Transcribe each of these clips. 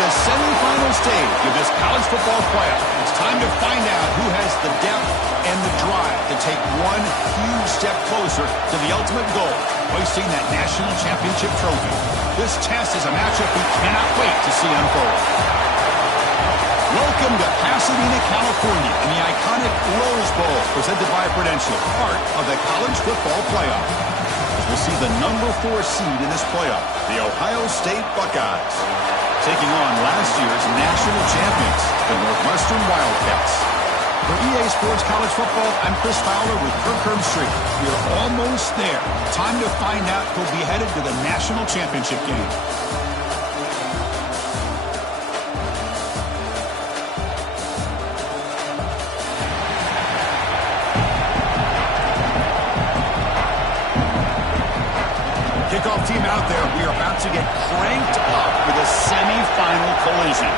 the semifinal stage of this college football playoff. It's time to find out who has the depth and the drive to take one huge step closer to the ultimate goal, hoisting that national championship trophy. This test is a matchup we cannot wait to see unfold. Welcome to Pasadena, California, in the iconic Rose Bowl, presented by Prudential, part of the college football playoff. As we'll see the number 4 seed in this playoff, the Ohio State Buckeyes, taking on last year's national champions, the Northwestern Wildcats. For EA Sports College Football, I'm Chris Fowler with Kirk Herbstreit. We're almost there. Time to find out who'll be headed to the national championship game. Kickoff team out there. We are about to get cranked up for the semifinal collision.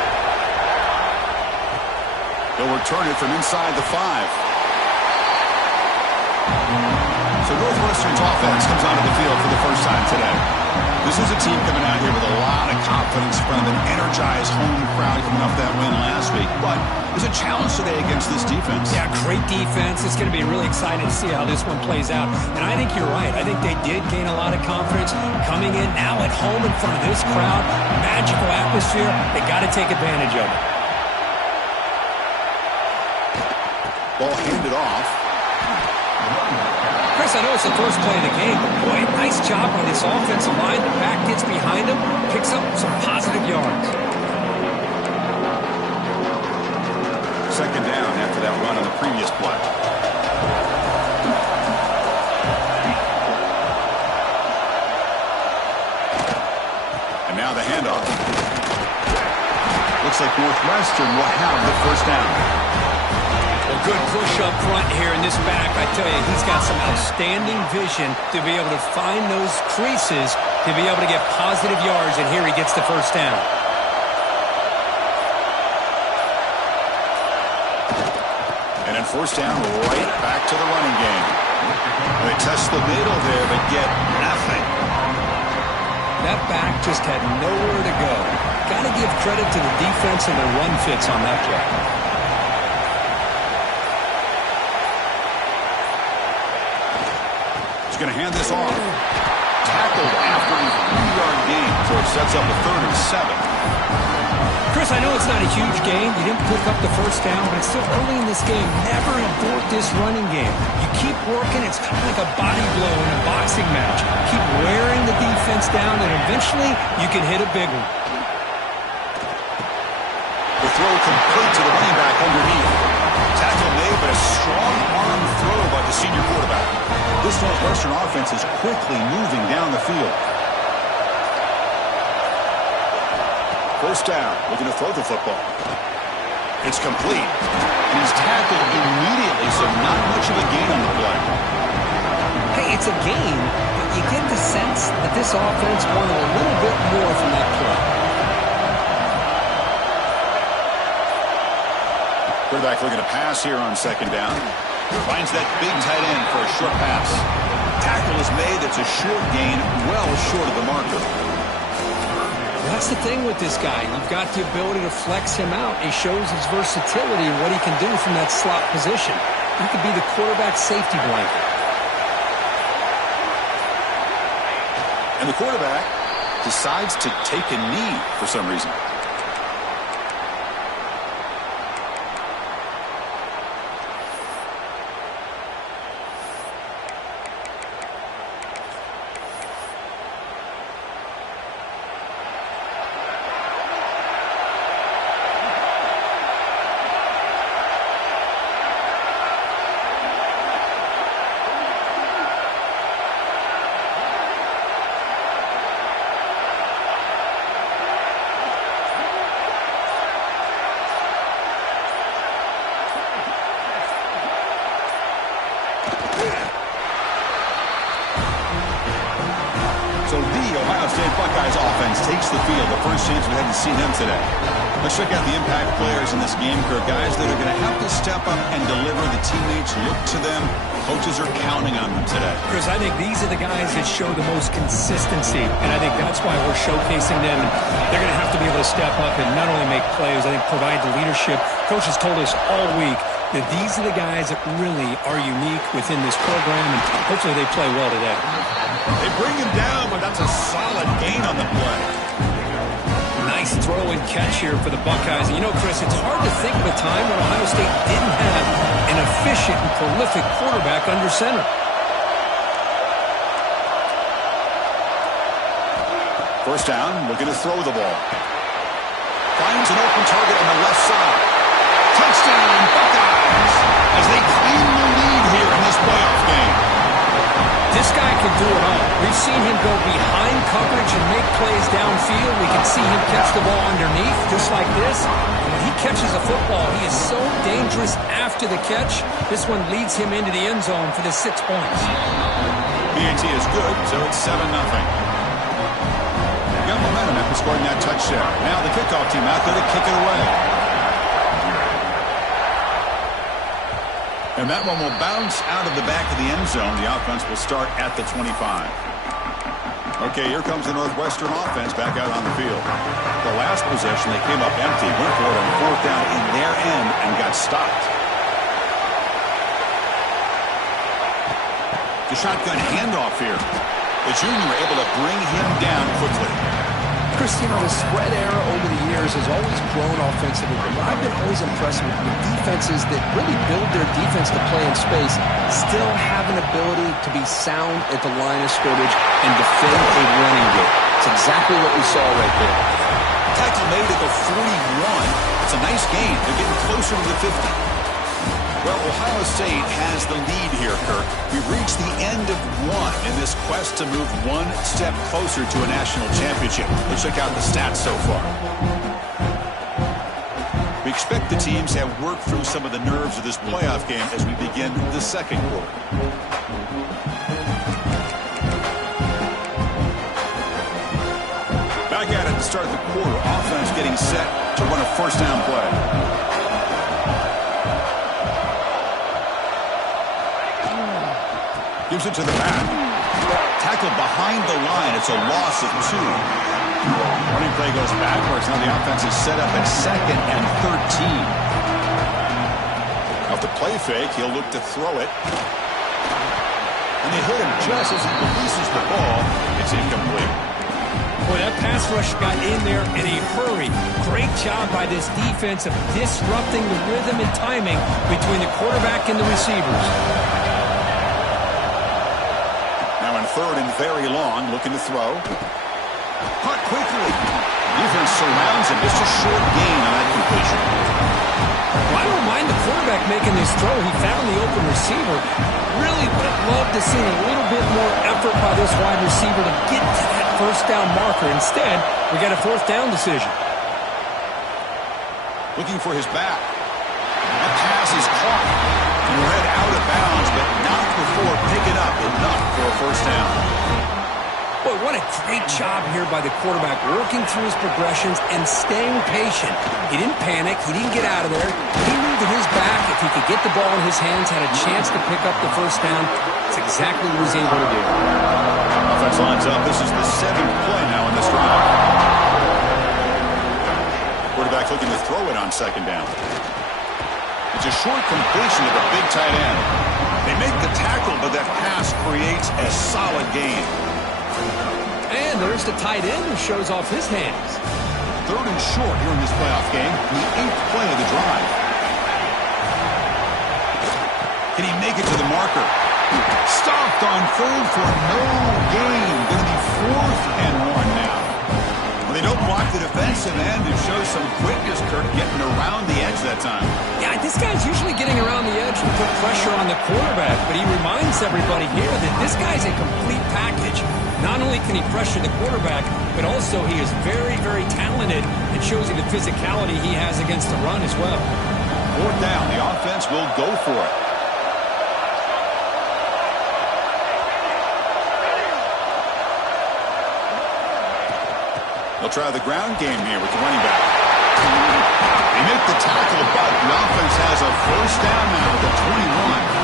They'll return it from inside the 5. So Northwestern's offense comes onto the field for the first time today. This is a team coming out here with a lot of confidence from an energized home crowd coming off that win last week. But there's a challenge today against this defense. Yeah, great defense. It's going to be really exciting to see how this one plays out. And I think you're right. I think they did gain a lot of confidence coming in now at home in front of this crowd. Magical atmosphere. They got to take advantage of it. Ball handed off. Chris, I know it's the first play of the game, but boy, nice job by this offensive line. The back gets behind him, picks up some positive yards. Second down after that run on the previous play. And now the handoff. Looks like Northwestern will have the first down. Well, good push up front here in this back. I tell you, he's got some outstanding vision to be able to find those creases, to be able to get positive yards, and here he gets the first down. And then first down right back to the running game. They test the middle there, but get nothing. That back just had nowhere to go. Got to give credit to the defense and the run fits on that play. Going to hand this off. Tackled after a 3-yard gain, so it sets up a 3rd and 7. Chris, I know it's not a huge gain. You didn't pick up the first down, but it's still early in this game. Never abort this running game. You keep working. It's kind of like a body blow in a boxing match. Keep wearing the defense down, and eventually you can hit a big one. The throw complete to the running back underneath. Tackle made, but a strong arm throw by the senior quarterback. This Northwestern offense is quickly moving down the field. First down, looking to throw the football. It's complete. And he's tackled immediately, so not much of a gain on the play. Hey, it's a gain, but you get the sense that this offense wanted a little bit more from that play. Quarterback looking to pass here on second down. Finds that big tight end for a short pass. Tackle is made. That's a short gain, well short of the marker. That's the thing with this guy. You've got the ability to flex him out. He shows his versatility and what he can do from that slot position. He could be the quarterback safety blanket. And the quarterback decides to take a knee for some reason. State Buckeyes offense takes the field. The first chance we hadn't seen them today. Let's check out the impact players in this game, Kirk. Guys that are going to have to step up and deliver. The teammates look to them. Coaches are counting on them today. Chris, I think these are the guys that show the most consistency, and I think that's why we're showcasing them. They're going to have to be able to step up and not only make plays, I think provide the leadership. Coach has told us all week that these are the guys that really are unique within this program, and hopefully they play well today. They bring him down, but that's a solid gain on the play. Nice throw and catch here for the Buckeyes. And you know, Chris, it's hard to think of a time when Ohio State didn't have an efficient and prolific quarterback under center. First down, looking to throw the ball. Finds an open target on the left side. Touchdown, Buckeyes, as they claim the lead here in this playoff game. This guy can do it all. We've seen him go behind coverage and make plays downfield. We can see him catch the ball underneath, just like this. And when he catches a football, he is so dangerous after the catch. This one leads him into the end zone for the 6 points. PAT is good, so it's 7-0. Got momentum after scoring that touchdown. Now the kickoff team out there to kick it away. And that one will bounce out of the back of the end zone. The offense will start at the 25. Okay, here comes the Northwestern offense back out on the field. The last possession, they came up empty, went for it on fourth down in their end and got stopped. The shotgun handoff here. The junior able to bring him down quickly. Chris, you know, the spread era over the years has always grown offensively, but I've been always impressed with defenses that really build their defense to play in space, still have an ability to be sound at the line of scrimmage and defend a running game. It's exactly what we saw right there. Tackle made at the 41. It's a nice gain. They're getting closer to the 50. Well, Ohio State has the lead here, Kirk. We've reached the end of one in this quest to move one step closer to a national championship. Let's check out the stats so far. We expect the teams have worked through some of the nerves of this playoff game as we begin the second quarter. Back at it to start the quarter. Offense getting set to run a first down play. Gives it to the back. Tackled behind the line. It's a loss of 2. Running play goes backwards. Now the offense is set up at 2nd and 13. Off the play fake, he'll look to throw it. And they hit him just as he releases the ball. It's incomplete. Boy, that pass rush got in there in a hurry. Great job by this defense of disrupting the rhythm and timing between the quarterback and the receivers. Third and very long, looking to throw. Caught quickly. Defense surrounds him. Just a short gain on that completion. Well, I don't mind the quarterback making this throw. He found the open receiver. Really would have loved to see a little bit more effort by this wide receiver to get to that first down marker. Instead, we got a fourth down decision. Looking for his back. That pass is caught. And read out of bounds, but not before picking up enough for a first down. Boy, what a great job here by the quarterback, working through his progressions and staying patient. He didn't panic. He didn't get out of there. He knew that his back, if he could get the ball in his hands, had a chance to pick up the first down. That's exactly what he was able to do. Offense lines up. This is the 7th play now in this drive. Quarterback looking to throw it on second down. It's a short completion to the big tight end. They make the tackle, but that pass creates a solid gain. And there's the tight end who shows off his hands. Third and short here in this playoff game. The 8th play of the drive. Can he make it to the marker? Stopped on third for no gain. Going to be 4th and 1 now. Well, they don't block the defensive end. It shows some quickness, Kirk, getting around the edge that time. Yeah, this guy's usually getting around the edge to put pressure on the quarterback, but he reminds everybody here that this guy's a complete package. Not only can he pressure the quarterback, but also he is very, very talented and shows you the physicality he has against the run as well. Fourth down, the offense will go for it. They'll try the ground game here with the running back. They make the tackle, but the offense has a first down now at the 21.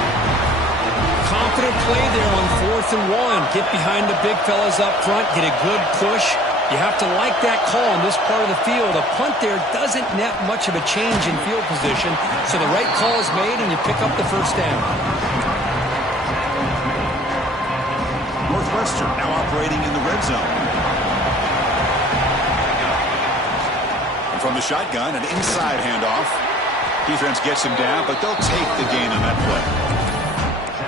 Confident play there on 4th and 1. Get behind the big fellas up front. Get a good push. You have to like that call in this part of the field. A punt there doesn't net much of a change in field position, so the right call is made and you pick up the first down. Northwestern now operating in the red zone. And from the shotgun, an inside handoff. Defense gets him down, but they'll take the gain on that play.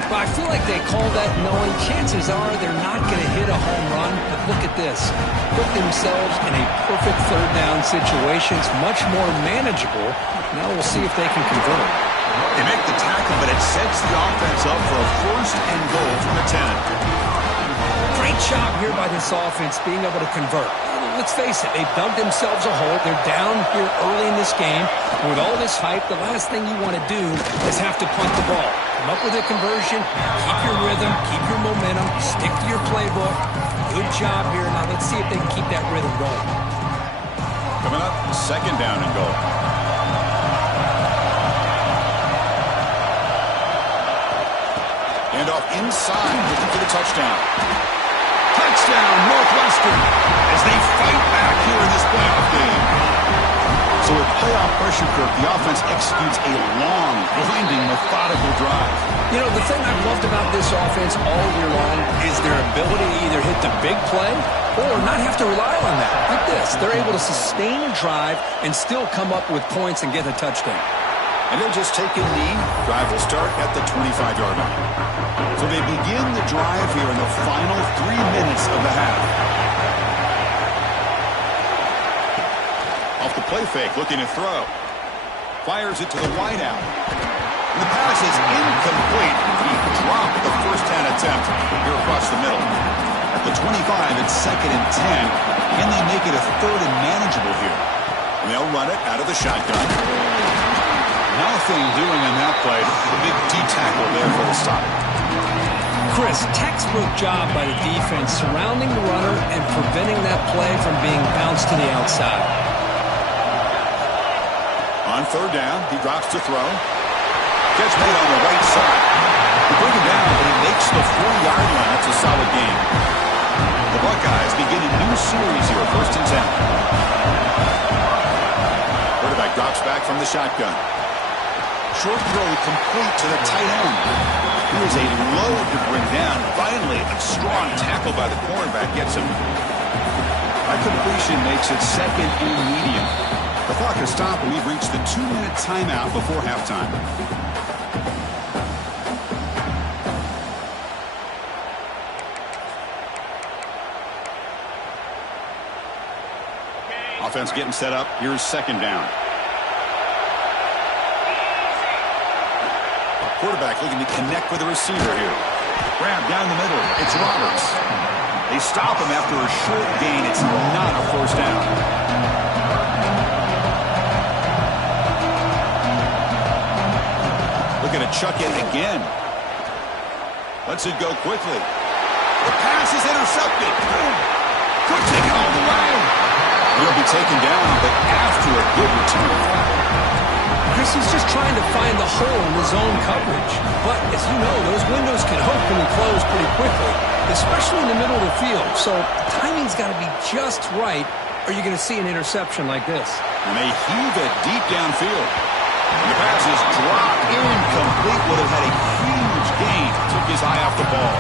Well, I feel like they call that knowing chances are they're not going to hit a home run. But look at this. Put themselves in a perfect third down situation. It's much more manageable. Now we'll see if they can convert. They make the tackle, but it sets the offense up for a first and goal from the 10. Great job here by this offense being able to convert. Let's face it, they've dug themselves a hole. They're down here early in this game. And with all this hype, the last thing you want to do is have to punt the ball. Come up with a conversion, keep your rhythm, keep your momentum, stick to your playbook. Good job here. Now let's see if they can keep that rhythm going. Coming up, second down and goal. Handoff inside, looking for the touchdown. Touchdown, Northwestern, as they fight back here in this playoff game. So with playoff pressure, Kirk, the offense executes a long, winding, methodical drive. You know, the thing I've loved about this offense all year long is their ability to either hit the big play or not have to rely on that. Like this, they're able to sustain a drive and still come up with points and get a touchdown. And they'll just take a knee. Drive will start at the 25-yard line. So they begin the drive here in the final 3 minutes of the half. Off the play fake, looking to throw. Fires it to the wideout. And the pass is incomplete. He dropped the first down attempt here across the middle. At the 25, it's 2nd and 10. Can they make it a third and manageable here? And they'll run it out of the shotgun. Nothing doing on that play. The big D-tackle there for the stop. Chris, textbook job by the defense surrounding the runner and preventing that play from being bounced to the outside. On third down, he drops to throw. Catch made on the right side. They bring him down, but he makes the 4-yard line. That's a solid gain. The Buckeyes begin a new series here, 1st and 10. Quarterback drops back from the shotgun. Short throw complete to the tight end. Here's a load to bring down. Finally, a strong tackle by the cornerback gets him. That completion makes it 2nd and medium. The clock has stopped, and we've reached the 2-minute timeout before halftime. Offense getting set up. Here's 2nd down. Quarterback looking to connect with the receiver here. Grab down the middle. It's Roberts. They stop him after a short gain. It's not a first down. Looking to chuck it again. Lets it go quickly. The pass is intercepted. Could take it all the way. He'll be taken down, but after a good return. Chris is just trying to find the hole in the zone coverage. But, as you know, those windows can open and close pretty quickly, especially in the middle of the field. So, timing's got to be just right, or you're going to see an interception like this. And they heave it deep downfield. And the pass is dropped incomplete. Would have had a huge gain. Took his eye off the ball.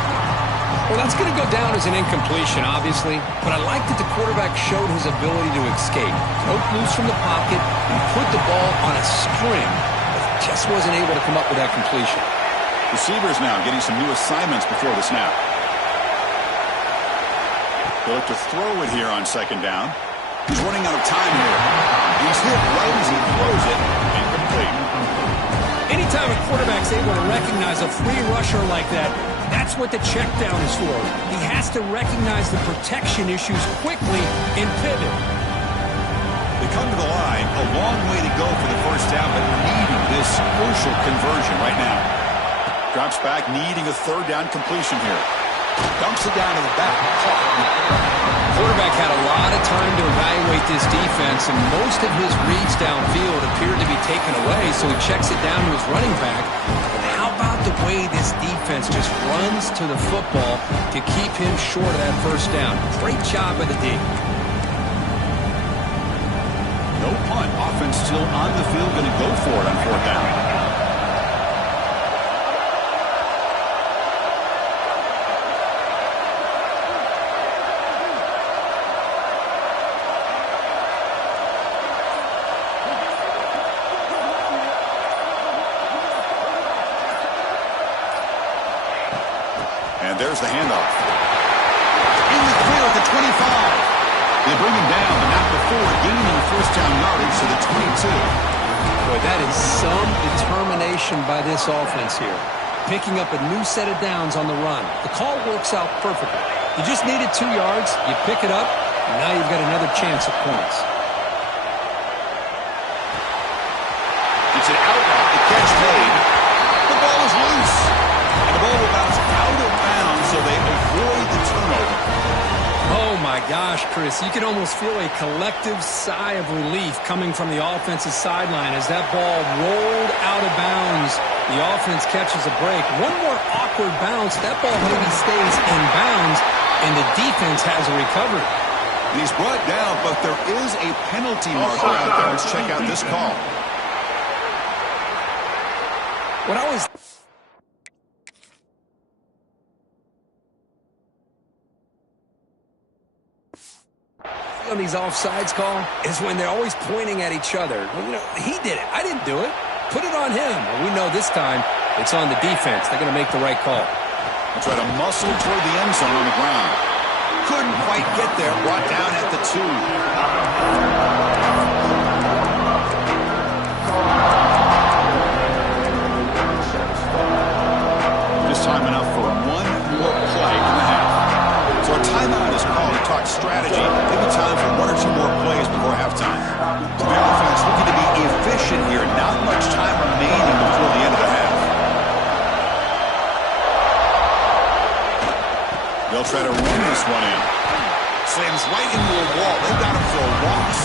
Well, that's going to go down as an incompletion, obviously, but I like that the quarterback showed his ability to escape. Broke loose from the pocket and put the ball on a string, but just wasn't able to come up with that completion. Receivers now getting some new assignments before the snap. They look to throw it here on 2nd down. He's running out of time here. He's hit right as he throws it. Incomplete. Anytime a quarterback's able to recognize a free rusher like that, that's what the check down is for. He has to recognize the protection issues quickly and pivot. They come to the line, a long way to go for the first down, but needing this crucial conversion right now. Drops back, needing a 3rd down completion here. Dumps it down to the back. Quarterback had a lot of time to evaluate this defense, and most of his reads downfield appeared to be taken away, so he checks it down to his running back. But how about the way this defense just runs to the football to keep him short of that first down? Great job by the D. No punt. Offense still on the field, going to go for it on fourth down. And there's the handoff. In the clear at the 25. They bring him down, but not before gaining first down yardage to the 22. Boy, that is some determination by this offense here. Picking up a new set of downs on the run. The call works out perfectly. You just needed 2 yards, you pick it up, and now you've got another chance at points. It's an outright. The catch made. The ball is loose. And the ball will bounce out of bounds, so they avoid the turnover. Oh, my gosh, Chris. You can almost feel a collective sigh of relief coming from the offensive sideline as that ball rolled out of bounds. The offense catches a break. One more awkward bounce. That ball maybe stays in bounds, and the defense has a recovery. He's brought down, but there is a penalty marker out there. Let's check out this call. What I was... on these offsides call is when they're always pointing at each other. Well, you know, he did it. I didn't do it. Put it on him. Well, we know this time it's on the defense. They're going to make the right call. They'll try to muscle toward the end zone on the ground. Couldn't quite get there. Brought down at the 2. Just time enough for one more play in the half. So a timeout is called to talk strategy. Maybe time for 1 or 2 more plays before halftime. So the offense looking to be efficient here. Not much time remaining before the end of the half. They'll try to run this one in. Slams right into a wall. They've got him for a loss.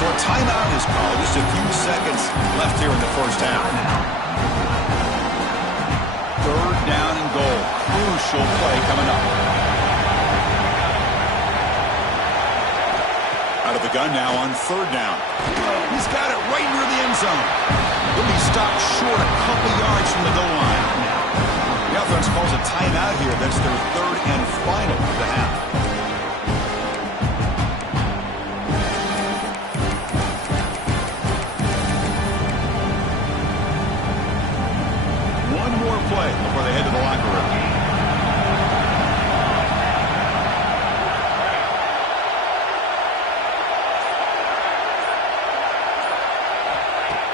So a timeout is called. Just a few seconds left here in the first half. 3rd down and goal. Crucial play coming up. Out of the gun now on 3rd down. He's got it right near the end zone. He'll be stopped short a couple yards from the goal line. The offense calls a timeout here. That's their 3rd and final of the half. One more play before they head to the locker room.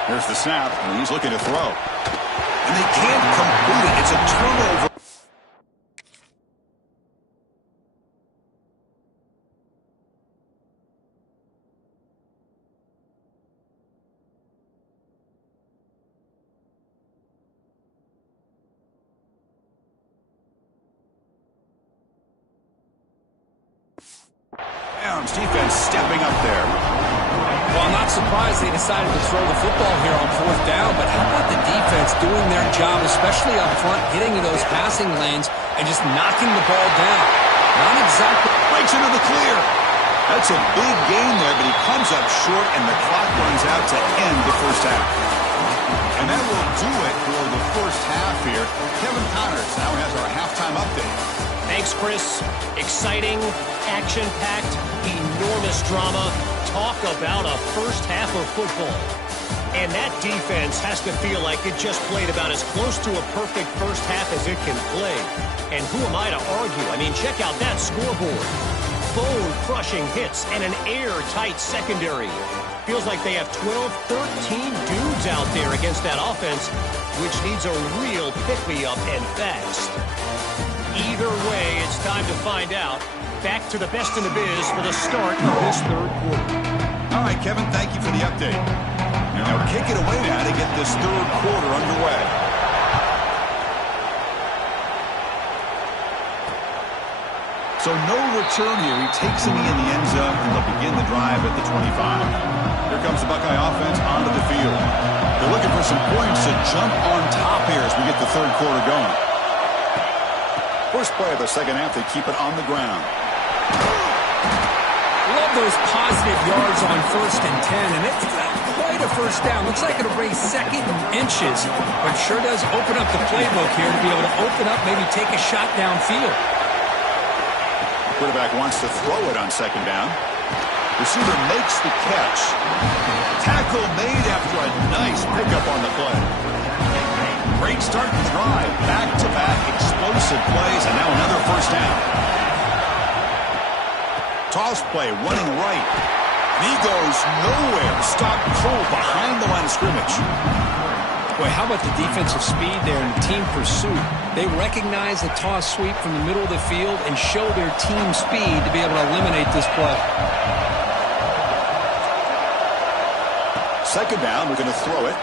Here's the snap, and he's looking to throw. And they can't complete it. It's a turnover. Downs defense stepping up there. Well, I'm not surprised they decided to throw the football here on 4th down, but how about the defense doing their job, especially up front, getting to those passing lanes and just knocking the ball down? Not exactly. Breaks into the clear. That's a big gain there, but he comes up short, and the clock runs out to end the first half. And that will do it for the first half here. Kevin Connors now has our halftime update. Thanks, Chris. Exciting, action-packed, enormous drama. Talk about a first half of football. And that defense has to feel like it just played about as close to a perfect first half as it can play. And who am I to argue? I mean, check out that scoreboard. Bone-crushing hits and an airtight secondary. Feels like they have 12, 13 dudes out there against that offense, which needs a real pick-me-up and fast. Either way, it's time to find out. Back to the best in the biz for the start of this 3rd quarter. All right, Kevin, thank you for the update. And they'll kick it away now to get this 3rd quarter underway. So no return here. He takes the knee in the end zone, and they'll begin the drive at the 25. Here comes the Buckeye offense onto the field. They're looking for some points to jump on top here as we get the third quarter going. First play of the second half, they keep it on the ground. Love those positive yards on 1st and 10, and it's not quite a first down. Looks like it'll bring second and inches, but sure does open up the playbook here to be able to open up, maybe take a shot downfield. Quarterback wants to throw it on second down. Receiver makes the catch. Tackle made after a nice pickup on the play. Great start to drive. Back-to-back explosive plays, and now another first down. Toss play, running right. And he goes nowhere. Stopped cold behind the line of scrimmage. Boy, how about the defensive speed there and the team pursuit? They recognize the toss sweep from the middle of the field and show their team speed to be able to eliminate this play. Second down, we're going to throw it.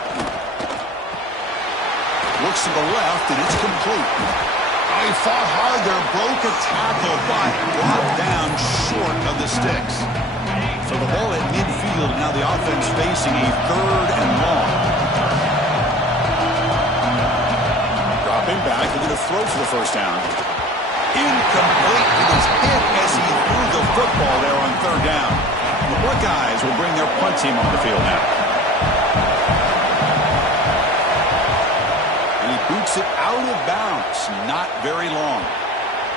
Looks to the left, and it's complete. Oh, he fought hard there, broke a tackle, but brought down short of the sticks. So the ball at midfield, now the offense facing a third and long. Dropping back, they're going to throw for the first down. Incomplete. It was hit as he threw the football there on third down. The Buckeyes will bring their punt team on the field now. And he boots it out of bounds. Not very long.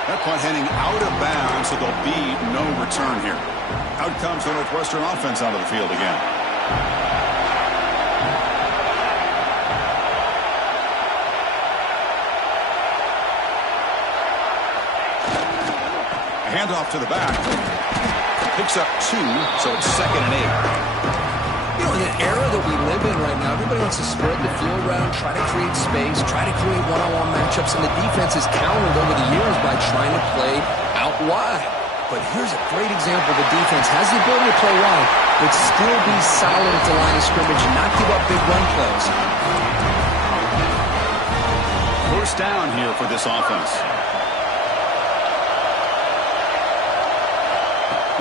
That punt heading out of bounds, so there'll be no return here. Out comes the Northwestern offense onto the field again. Handoff to the back. Picks up 2, so it's 2nd and 8. You know, in the era that we live in right now, everybody wants to spread the field around, try to create space, try to create one-on-one matchups, and the defense has countered over the years by trying to play out wide. But here's a great example. The defense has the ability to play wide, but still be solid at the line of scrimmage and not give up big run plays. First down here for this offense.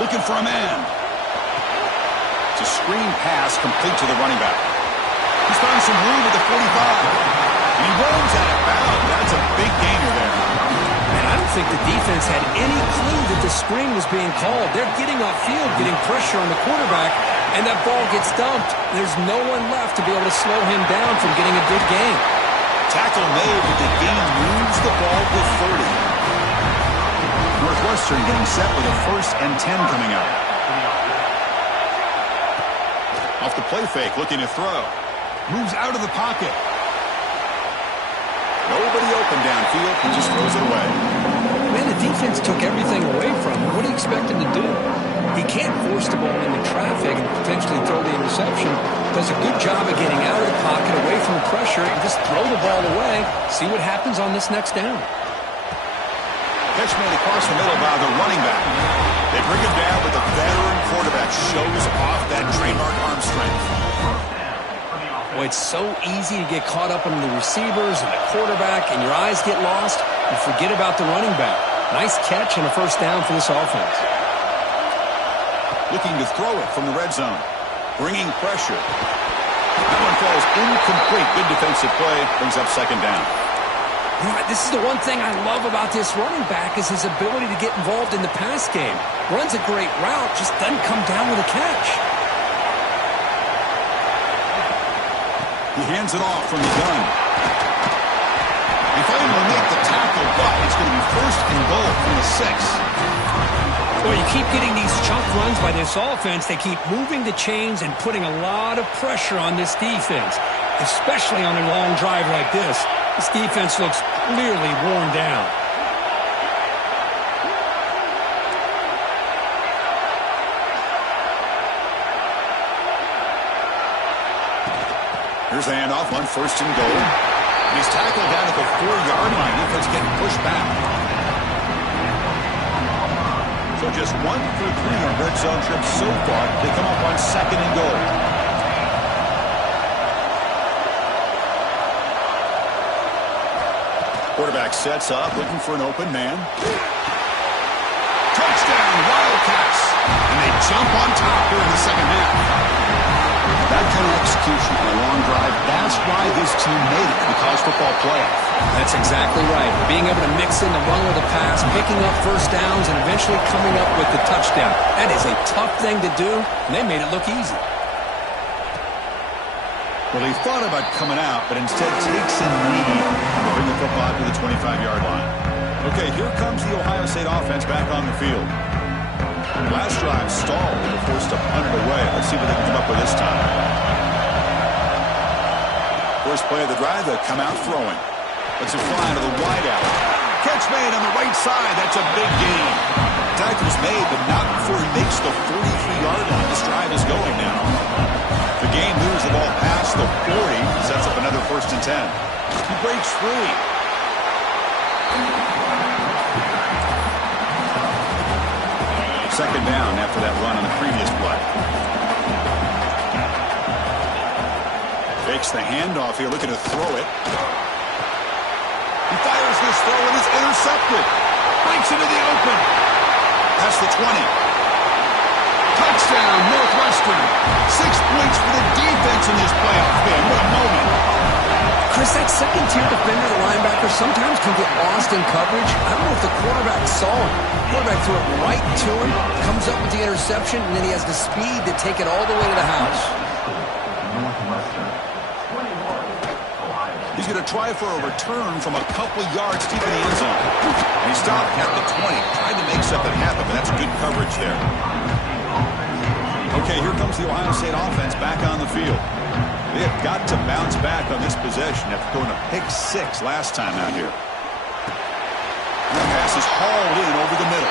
Looking for a man. It's a screen pass complete to the running back. He's found some room at the 45. And he runs out of bounds. That's a big gainer there. And I don't think the defense had any clue that the screen was being called. They're getting upfield, getting pressure on the quarterback, and that ball gets dumped. There's no one left to be able to slow him down from getting a big gain. Tackle made, but the gain moves the ball to 30. Northwestern getting set with a 1st and 10 coming up. Off the play fake, looking to throw. Moves out of the pocket. Nobody open downfield. He just throws it away. Man, the defense took everything away from him. What do you expect him to do? He can't force the ball into traffic and potentially throw the interception. Does a good job of getting out of the pocket, away from the pressure, and just throw the ball away. See what happens on this next down. Catch made across the middle by the running back. They bring him down, but the veteran quarterback shows off that trademark arm strength. Well, it's so easy to get caught up in the receivers and the quarterback, and your eyes get lost. You forget about the running back. Nice catch and a first down for this offense. Looking to throw it from the red zone. Bringing pressure. That one falls incomplete. Good defensive play. Brings up second down. This is the one thing I love about this running back is his ability to get involved in the pass game. Runs a great route, just doesn't come down with a catch. He hands it off from the gun. He finally made the tackle, but it's going to be 1st and goal from the 6. Well, you keep getting these chunk runs by this offense. They keep moving the chains and putting a lot of pressure on this defense, especially on a long drive like this. This defense looks clearly worn down. Here's the handoff on 1st and goal. And he's tackled down at the 4-yard line. Defense getting pushed back. So just 1 for 3 on red zone trips so far. They come up on 2nd and goal. Quarterback sets up, looking for an open man. touchdown Wildcats. And they jump on top here in the second half. That kind of execution on a long drive, that's why this team made it to the college football playoff. That's exactly right. Being able to mix in the run with the pass, picking up first downs, and eventually coming up with the touchdown. That is a tough thing to do, and they made it look easy. Well, he thought about coming out, but instead takes a knee to bring the football to the 25-yard line. Okay, here comes the Ohio State offense back on the field. Last drive stalled. They were forced to punt it away. Let's see what they can come up with this time. First play of the drive, they'll come out throwing. Let's it fly to the wideout. Catch made on the right side. That's a big gain. Tackle's made, but not before he makes the 43-yard line. This drive is going now. The game moves the ball past the 40. Sets up another 1st and 10. He breaks free. Second down after that run on the previous play. Fakes the handoff here, looking to throw it. He fires this throw and it's intercepted. Breaks into the open. That's the 20. Touchdown, Northwestern. 6 points for the defense in this playoff game. What a moment. Chris, that second-tier defender, the linebacker, sometimes can get lost in coverage. I don't know if the quarterback saw him. The quarterback threw it right to him, comes up with the interception, and then he has the speed to take it all the way to the house. He's going to try for a return from a couple yards deep in the end zone. And he stopped at the 20, tried to make something happen, but that's good coverage there. Okay, here comes the Ohio State offense back on the field. They have got to bounce back on this possession after going to pick 6 last time out here. And the pass is hauled in over the middle.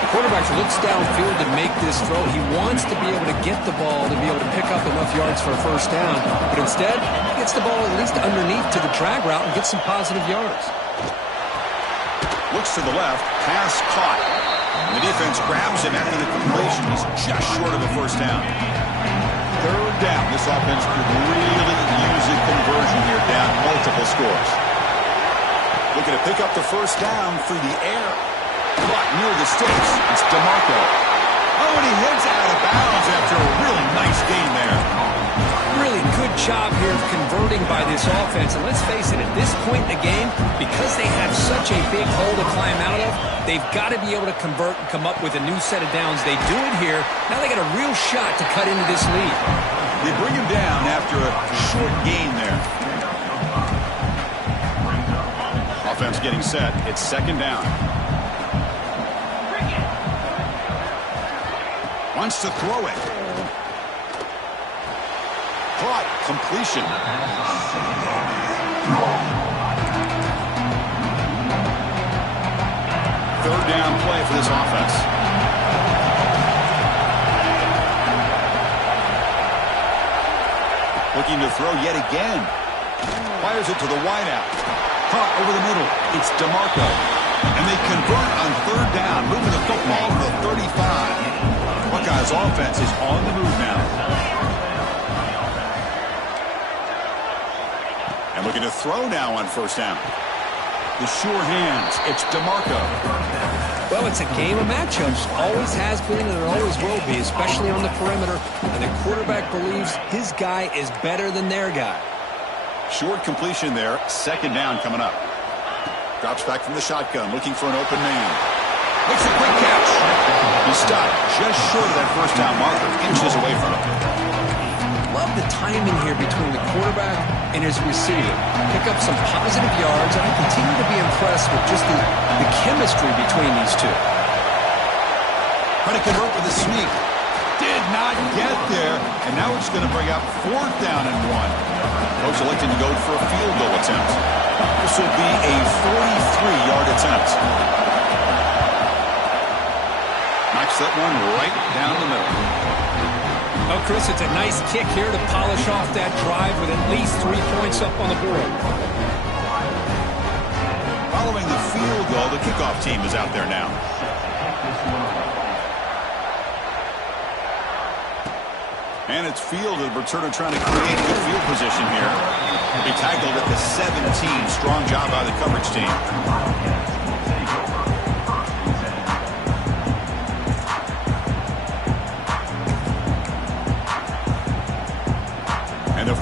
The quarterback looks downfield to make this throw. He wants to be able to get the ball to be able to pick up enough yards for a first down. But instead, he gets the ball at least underneath to the drag route and gets some positive yards. Looks to the left. Pass caught. And the defense grabs him after the completion. He's just short of a first down. Third down. This offense could really use a conversion here, down multiple scores. Looking to pick up the first down through the air. But near the sticks, it's DeMarco. Oh, and he heads out of bounds after a really nice game there. Really good job here of converting by this offense. And let's face it, at this point in the game, because they have such a big hole to climb out of, they've got to be able to convert and come up with a new set of downs. They do it here. Now they got a real shot to cut into this lead. They bring him down after a short gain there. Offense getting set. It's second down. Wants to throw it. Caught. Completion. Third down play for this offense. Looking to throw yet again. Fires it to the wideout. Caught over the middle. It's DeMarco. And they convert on third down, moving the football to the 35. Buckeyes offense is on the move now. And looking to throw now on first down. The sure hands. It's DeMarco. Well, it's a game of matchups. Always has been and it always will be, especially on the perimeter. And the quarterback believes his guy is better than their guy. Short completion there. Second down coming up. Drops back from the shotgun, looking for an open man. Makes a quick catch. He's stopped just short of that first down marker, inches away from it. Love the timing here between the quarterback and his receiver. Pick up some positive yards, and I continue to be impressed with just the chemistry between these two. Trying to convert with a sneak. Did not get there, and now it's going to bring up fourth down and 1. Coach electing to go for a field goal attempt. This will be a 43-yard attempt. Knocks that one right down the middle. Oh, Chris, it's a nice kick here to polish off that drive with at least 3 points up on the board. Following the field goal, the kickoff team is out there now. And it's fielded. Returner trying to create good field position here. He tackled at the 17. Strong job by the coverage team.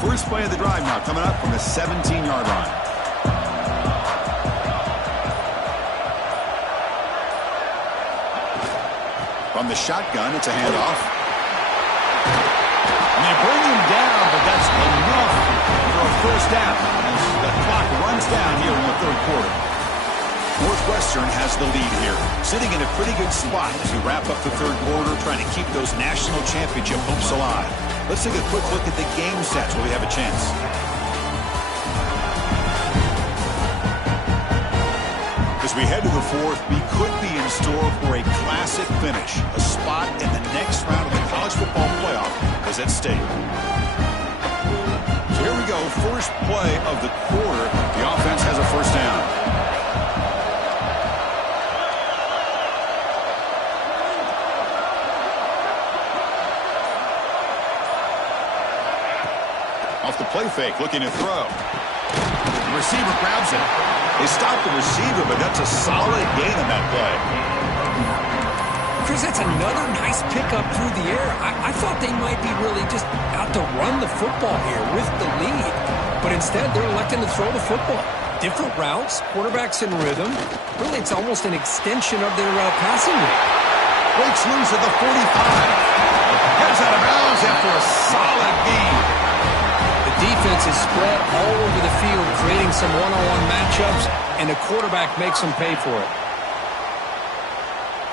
First play of the drive now coming up from the 17-yard line. From the shotgun, it's a handoff. And they bring him down, but that's enough for a first down. As the clock runs down here in the third quarter. Northwestern has the lead here, sitting in a pretty good spot as we wrap up the third quarter, trying to keep those national championship hopes alive. Let's take a quick look at the game stats where we have a chance. As we head to the fourth, we could be in store for a classic finish. A spot in the next round of the college football playoff is at stake. So here we go, first play of the quarter. The offense has a first down. Off the play fake, looking to throw. The receiver grabs it. They stop the receiver, but that's a solid gain on that play. Chris, that's another nice pickup through the air. I thought they might be really just out to run the football here with the lead. But instead, they're electing to throw the football. Different routes, quarterbacks in rhythm. Really, it's almost an extension of their passing game. Breaks loose at the 45. Heads out of bounds after a solid gain. Defense is spread all over the field, creating some one-on-one matchups, and the quarterback makes them pay for it.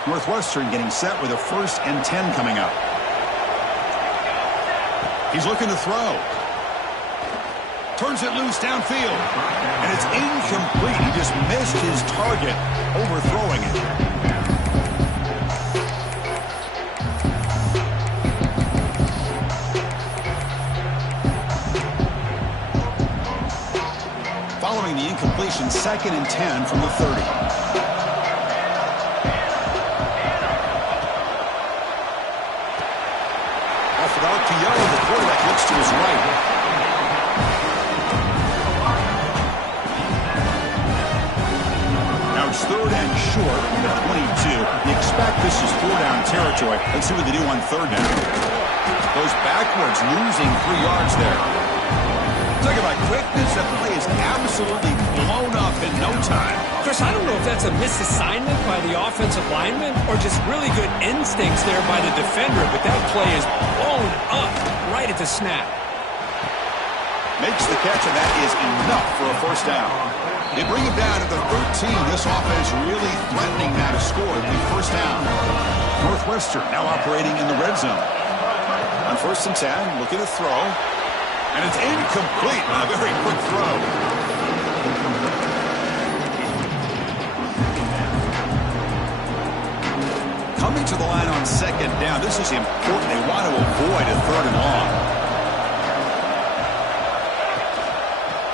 Northwestern getting set with a 1st and 10 coming up. He's looking to throw. Turns it loose downfield. And it's incomplete. He just missed his target, overthrowing it. Following the incompletion, 2nd and 10 from the 30. Off it out to Yellow. The quarterback looks to his right. Now it's 3rd and short from the 22. You expect this is 4-down territory. Let's see what they do on 3rd down. Goes backwards, losing 3 yards there. Talk about quickness. That play is absolutely blown up in no time. Chris, I don't know if that's a misassignment by the offensive lineman or just really good instincts there by the defender, but that play is blown up right at the snap. Makes the catch, and that is enough for a first down. They bring him down at the 13. This offense really threatening now to score at the first down. Northwestern now operating in the red zone. On 1st and 10, looking to throw. And it's incomplete on a very quick throw. Coming to the line on 2nd down. This is important. They want to avoid a 3rd and long.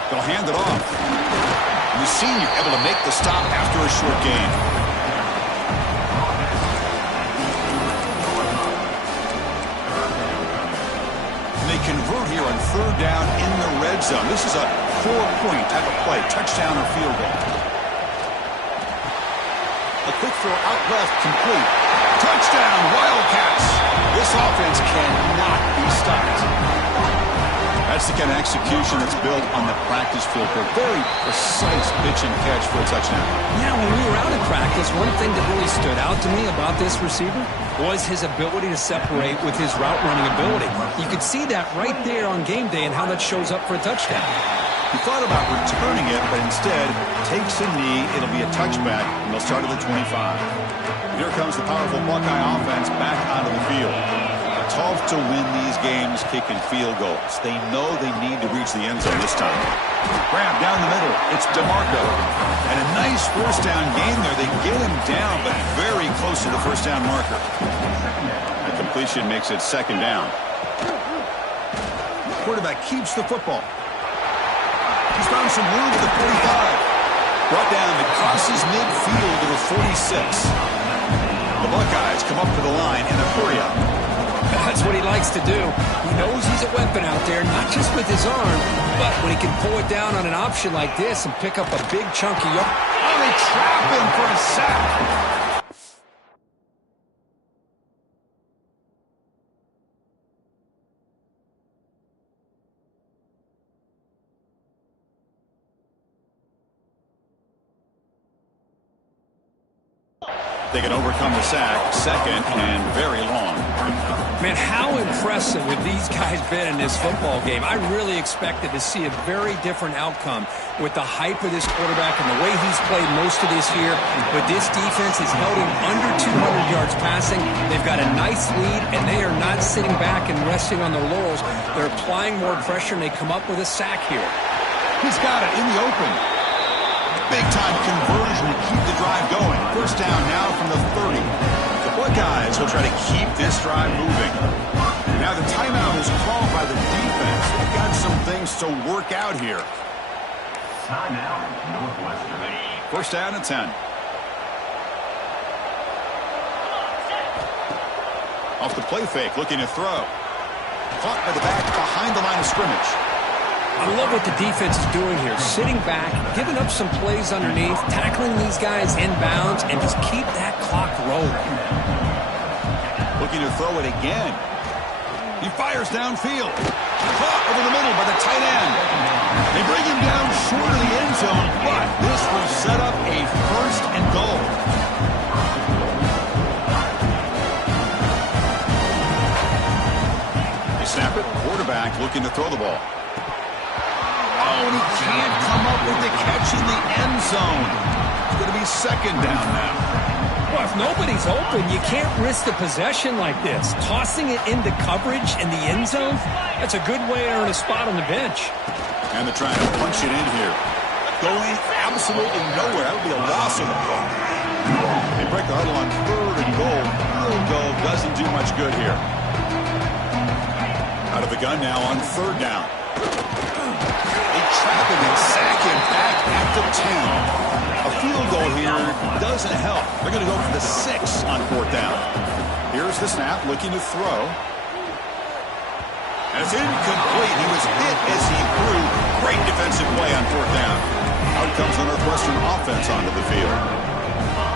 They'll hand it off. And the senior able to make the stop after a short gain. Convert here on 3rd down in the red zone. This is a 4-point type of play, touchdown or field goal. A quick throw out left, complete. Touchdown, Wildcats. This offense cannot be stopped. That's the kind of execution that's built on the practice field for a very precise pitch and catch for a touchdown. Yeah, when we were out at practice, one thing that really stood out to me about this receiver was his ability to separate with his route running ability. You could see that right there on game day and how that shows up for a touchdown. He thought about returning it, but instead takes a knee. It'll be a touchback, and they'll start at the 25. Here comes the powerful Buckeye offense back onto the field. Tough to win these games kicking field goals. They know they need to reach the end zone this time. Grab down the middle. It's DeMarco. And a nice first down gain there. They get him down, but very close to the first down marker. The completion makes it 2nd down. Quarterback keeps the football. He's found some room at the 45. Brought down and crosses midfield to the 46. The Buckeyes come up to the line in a hurry-up. That's what he likes to do. He knows he's a weapon out there, not just with his arm, but when he can pull it down on an option like this and pick up a big chunky yard. Oh, they trap him for a sack. They can overcome the sack. Second and very long. Man, how impressive have these guys been in this football game? I really expected to see a very different outcome with the hype of this quarterback and the way he's played most of this year. But this defense has held him under 200 yards passing. They've got a nice lead, and they are not sitting back and resting on their laurels. They're applying more pressure, and they come up with a sack here. He's got it in the open. Big-time conversion to keep the drive going. First down now from the 30. The Buckeyes will try to keep this drive moving. Now the timeout is called by the defense. They've got some things to work out here. Timeout, Northwestern. First down and 10. Off the play fake, looking to throw. Caught by the back behind the line of scrimmage. I love what the defense is doing here. Sitting back, giving up some plays underneath, tackling these guys inbounds, and just keep that clock rolling. Looking to throw it again. He fires downfield. Caught over the middle by the tight end. They bring him down short of the end zone, but this will set up a first and goal. They snap it. Quarterback looking to throw the ball. Oh, and he can't come up with the catch in the end zone. It's going to be second down now. Well, if nobody's open, you can't risk the possession like this. Tossing it into coverage in the end zone, that's a good way to earn a spot on the bench. And they're trying to punch it in here. Going absolutely nowhere. That would be a loss of the ball. They break the huddle on third and goal. Field goal doesn't do much good here. Out of the gun now on third down. They trap him and sack him back at the 10. A field goal here doesn't help. They're going to go for the 6 on fourth down. Here's the snap, looking to throw. And it's incomplete. He was hit as he threw. Great defensive play on fourth down. Out comes the Northwestern offense onto the field.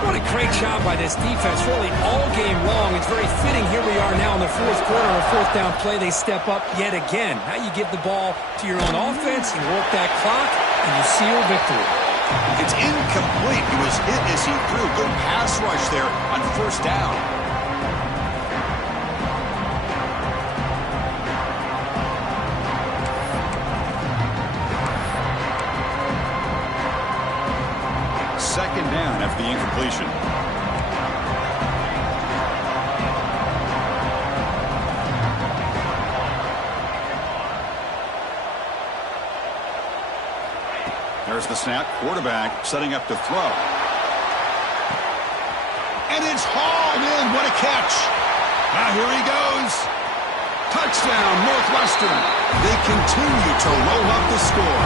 What a great job by this defense, really all game long. It's very fitting. Here we are now in the fourth quarter, a fourth down play. They step up yet again. Now you give the ball to your own offense, you work that clock, and you seal victory. It's incomplete. He was hit as he threw. Good pass rush there on first down. Second down after the incompletion. There's the snap. Quarterback setting up to throw. And it's hauled in. What a catch. Now here he goes. Touchdown, Northwestern. They continue to roll up the score.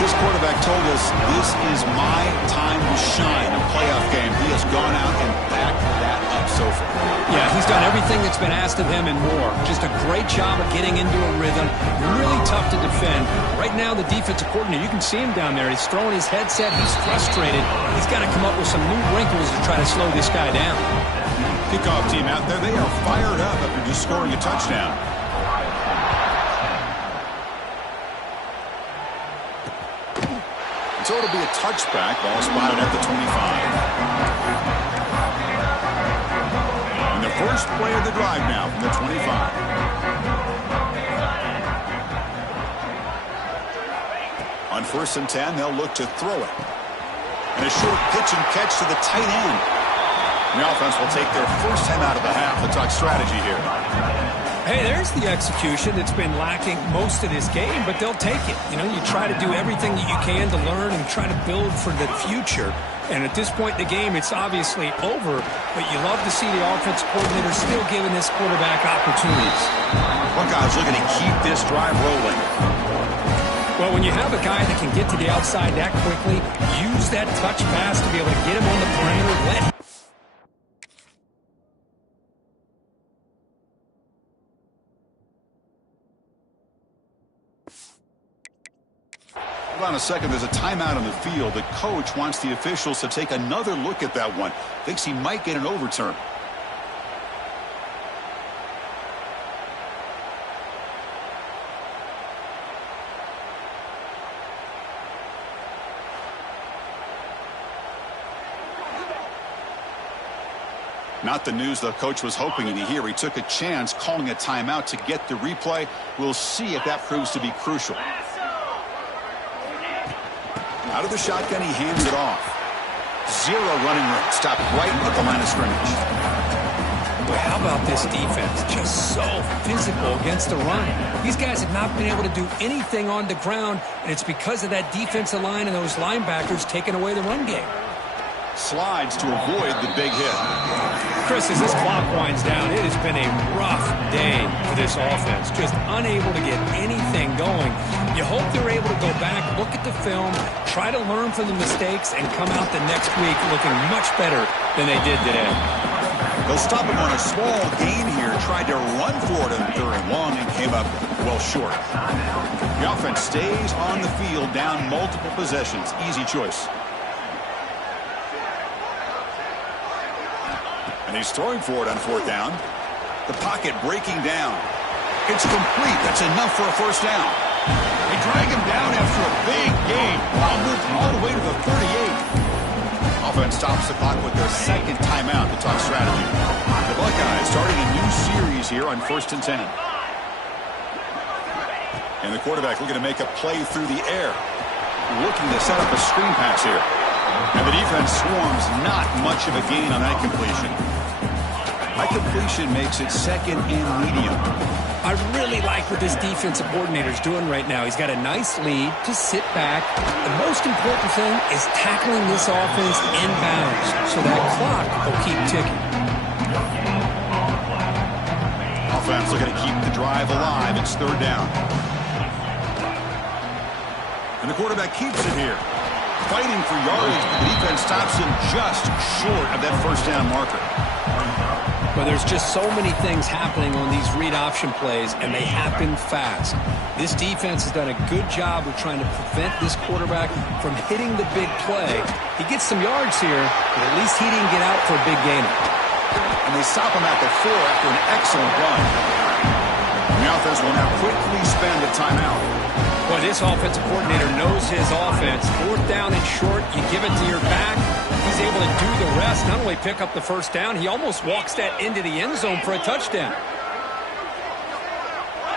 This quarterback told us this is my time to shine, a playoff game. He has gone out and backed that up so far. Yeah, he's done everything that's been asked of him and more. Just a great job of getting into a rhythm. Really tough to defend. Right now, the defensive coordinator, you can see him down there. He's throwing his headset. He's frustrated. He's got to come up with some new wrinkles to try to slow this guy down. Kickoff team out there. They are fired up after just scoring a touchdown. So it'll be a touchback. Ball spotted at the 25. And the first play of the drive now from the 25. On first and 10, they'll look to throw it. And a short pitch and catch to the tight end. And the offense will take their first time out of the half. Let's talk strategy here. Hey, there's the execution that's been lacking most of this game, but they'll take it. You know, you try to do everything that you can to learn and try to build for the future. And at this point in the game, it's obviously over, but you love to see the offensive coordinator still giving this quarterback opportunities. Buckeyes looking to keep this drive rolling. Well, when you have a guy that can get to the outside that quickly, use that touch pass to be able to get him on the perimeter, let him. Hold on a second. There's a timeout on the field. The coach wants the officials to take another look at that one. Thinks he might get an overturn. Not the news the coach was hoping to hear. He took a chance calling a timeout to get the replay. We'll see if that proves to be crucial. Out of the shotgun, he hands it off. Zero running room. Stopped right at the line of scrimmage. Boy, how about this defense? Just so physical against the run. These guys have not been able to do anything on the ground, and it's because of that defensive line and those linebackers taking away the run game. Slides to avoid the big hit. Chris, as this clock winds down, it has been a rough day for this offense. Just unable to get anything going. You hope they're able to go back, look at the film, try to learn from the mistakes, and come out the next week looking much better than they did today. They'll stop him on a small gain here. Tried to run for it on 3rd and long and came up well short. The offense stays on the field down multiple possessions. Easy choice. And he's throwing for it on 4th down. The pocket breaking down. It's complete. That's enough for a 1st down. They drag him down after a big gain. Ball moved all the way to the 38. Offense stops the clock with their 2nd timeout to talk strategy. The Buckeyes starting a new series here on 1st and 10. And the quarterback looking to make a play through the air. Looking to set up a screen pass here. And the defense swarms, not much of a gain on that completion. That completion makes it 2nd and medium. I really like what this defensive coordinator is doing right now. He's got a nice lead to sit back. The most important thing is tackling this offense inbounds so that clock will keep ticking. Offense looking to keep the drive alive. It's 3rd down. And the quarterback keeps it here. Fighting for yardage, but the defense stops him just short of that 1st down marker. But there's just so many things happening on these read option plays, and they happen fast. This defense has done a good job of trying to prevent this quarterback from hitting the big play. He gets some yards here, but at least he didn't get out for a big gainer. And they stop him at the 4 after an excellent run. And the offense will now quickly spend a timeout. Boy, this offensive coordinator knows his offense. 4th down and short, you give it to your back. He's able to do the rest, not only pick up the 1st down, he almost walks that into the end zone for a touchdown.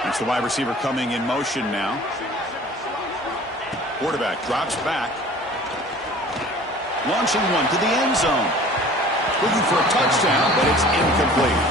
It's the wide receiver coming in motion now. Quarterback drops back. Launching one to the end zone. Looking for a touchdown, but it's incomplete.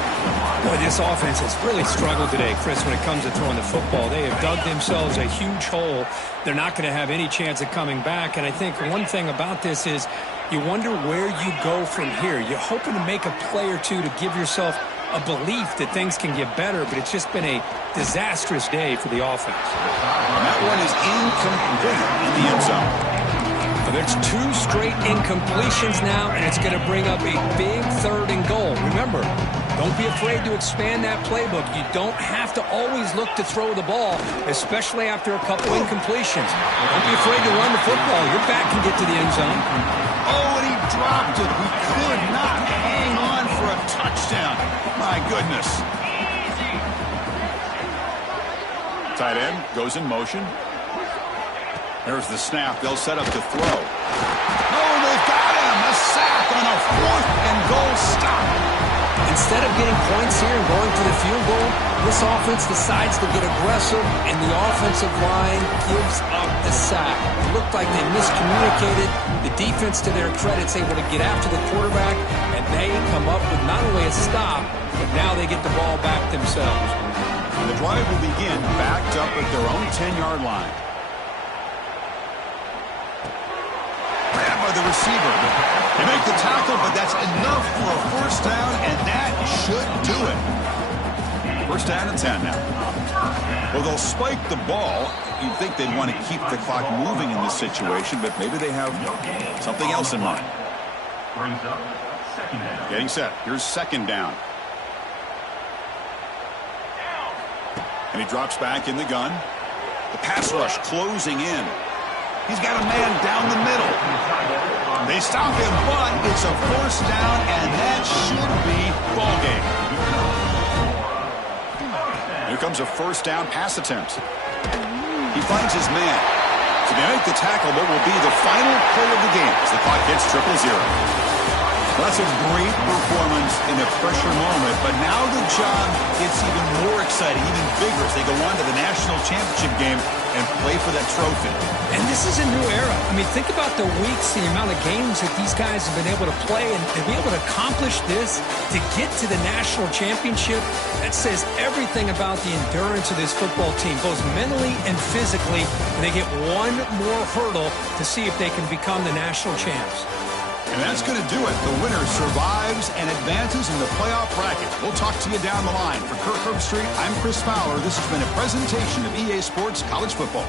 Boy, this offense has really struggled today, Chris, when it comes to throwing the football. They have dug themselves a huge hole. They're not going to have any chance of coming back. And I think one thing about this is you wonder where you go from here. You're hoping to make a play or two to give yourself a belief that things can get better, but it's just been a disastrous day for the offense. And that one is incomplete in the end zone. Well, there's 2 straight incompletions now, and it's going to bring up a big 3rd and goal. Remember, don't be afraid to expand that playbook. You don't have to always look to throw the ball, especially after a couple incompletions. Don't be afraid to run the football. Your back can get to the end zone. Oh, and he dropped it. He could not hang on for a touchdown. My goodness. Tight end goes in motion. There's the snap. They'll set up to throw. Oh, they've got him. A sack on a 4th and goal stop. Instead of getting points here and going for the field goal, this offense decides to get aggressive, and the offensive line gives up the sack. It looked like they miscommunicated. The defense, to their credit, is able to get after the quarterback, and they come up with not only a stop, but now they get the ball back themselves. And the drive will begin backed up at their own 10-yard line. Grabbed by the receiver. They make the tackle, but that's enough for a 1st down, and that should do it. 1st down and 10 now. Well, they'll spike the ball. You'd think they'd want to keep the clock moving in this situation, but maybe they have something else in mind. Getting set. Here's 2nd down. And he drops back in the gun. The pass rush closing in. He's got a man down the middle. They stop him, but it's a 1st down, and that should be ball game. Here comes a 1st down pass attempt. He finds his man. So they make the tackle, but will be the final play of the game as the clock hits 0-0. Well, that's a great performance in a pressure moment, but now the job gets even more exciting, even bigger as they go on to the national championship game and play for that trophy. And this is a new era. I mean, think about the weeks, the amount of games that these guys have been able to play, and to be able to accomplish this, to get to the national championship, that says everything about the endurance of this football team, both mentally and physically. And they get one more hurdle to see if they can become the national champs. And that's going to do it. The winner survives and advances in the playoff bracket. We'll talk to you down the line. For Kirk Herbstreit, I'm Chris Fowler. This has been a presentation of EA Sports College Football.